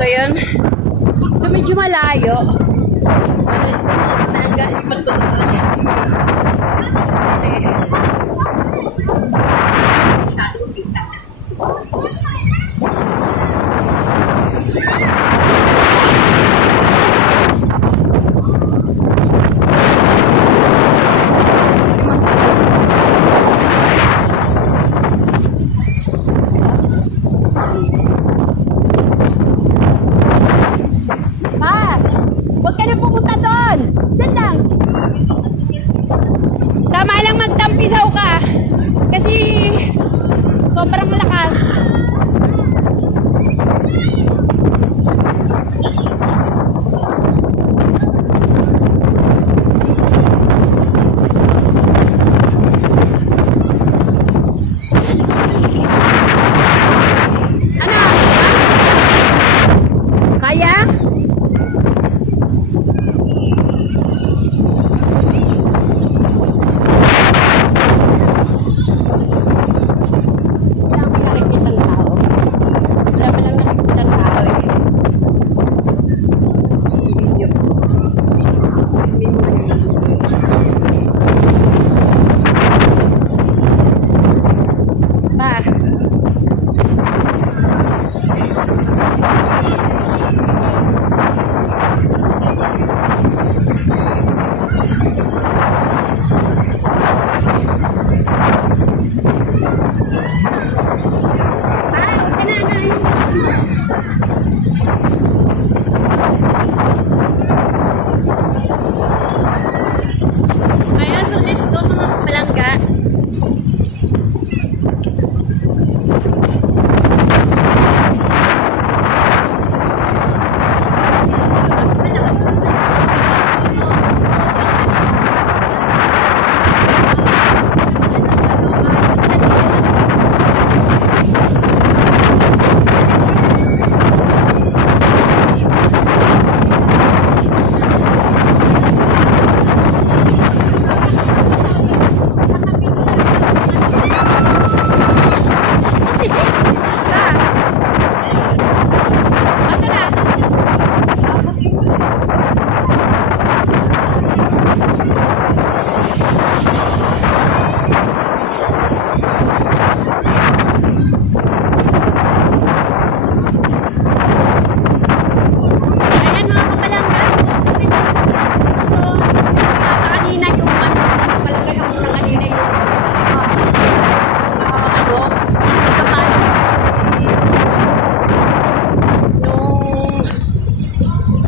So, yun. So, medyo malayo. Let's go. Tanggal yung pagtutunan niya. Kasi, masyadong kita. Huwag ka na pupunta doon. Diyan lang. Tama lang magtampisaw ka. Kasi sobrang malakas. Ano? Kaya? Ayan, so let's go mga palangga.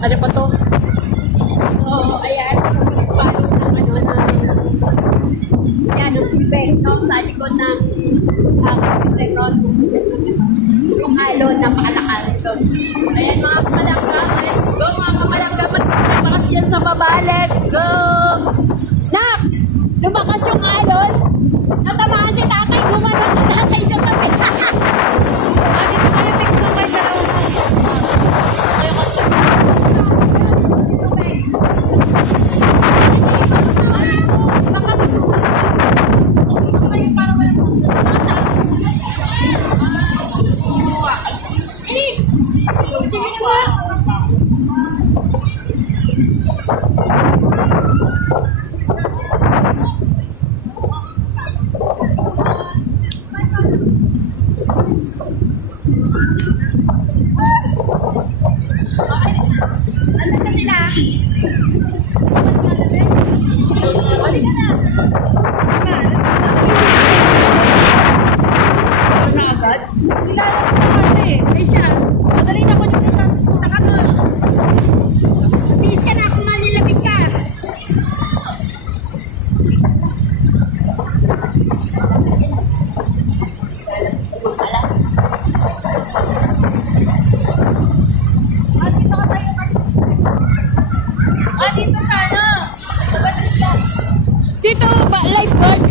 Ano pa to? So, ayan. Paano ng ano na yan, yung tubig, no? Sa likod ng Secron. Yung halo na pakalakas. So, ayan mga kamalangga. Let's go mga kamalangga. Lumakas yan sa baba. Let's go! Nak! Lumakas yung alon. Natamaan si tatay. Gumano si tatay sa tabi. Dito ba lifeguard?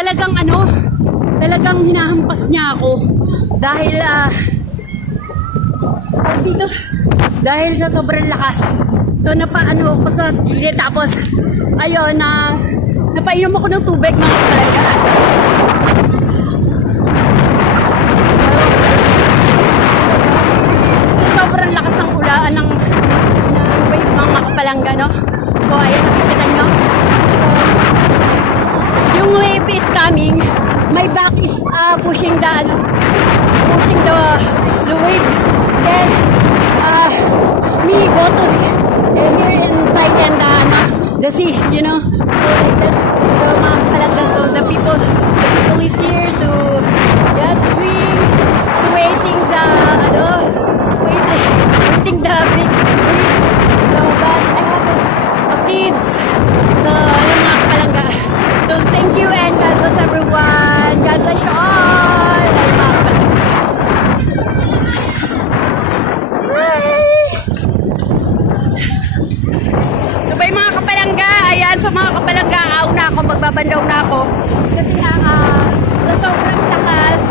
talagang ano, talagang hinahampas niya ako dahil dito, dahil sa sobrang lakas. So napaano ako sa gilid, tapos ayun napainom ako ng tubig mga kapalangga. So sobrang lakas ng ulan ng wave mga kapalangga, no? So ayan, nakikita nyo. So yung wave is coming, my back is pushing the wave. Then me go to here inside and the sea, you know. So like that. So mga kapalangga, so the people is here. So yeah, waiting the waiting the big wave. So but I have kids. So yung mga kapalangga. So thank you and God bless everyone. God bless you all. Ay, mga kapalangga. So ba yung mga kapalangga, ayan, so mga kapalangga, na ako, magbabandaw na ako. Kasi sa sobrang lakas,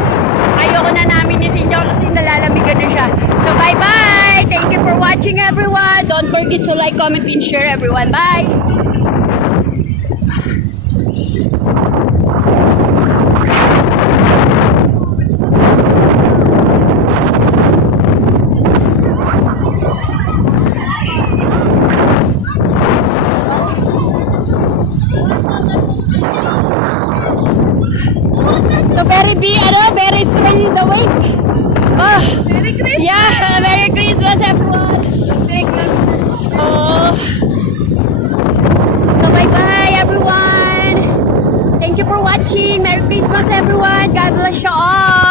ayoko na namin ni Sinyo kasi nalalamigan na siya. So bye-bye! Thank you for watching everyone. Don't forget to like, comment, and share everyone. Bye! So very strong the wave. Oh, Merry Christmas! Yeah, Merry Christmas everyone! Oh. So bye-bye everyone! Thank you for watching! Merry Christmas everyone! God bless you all!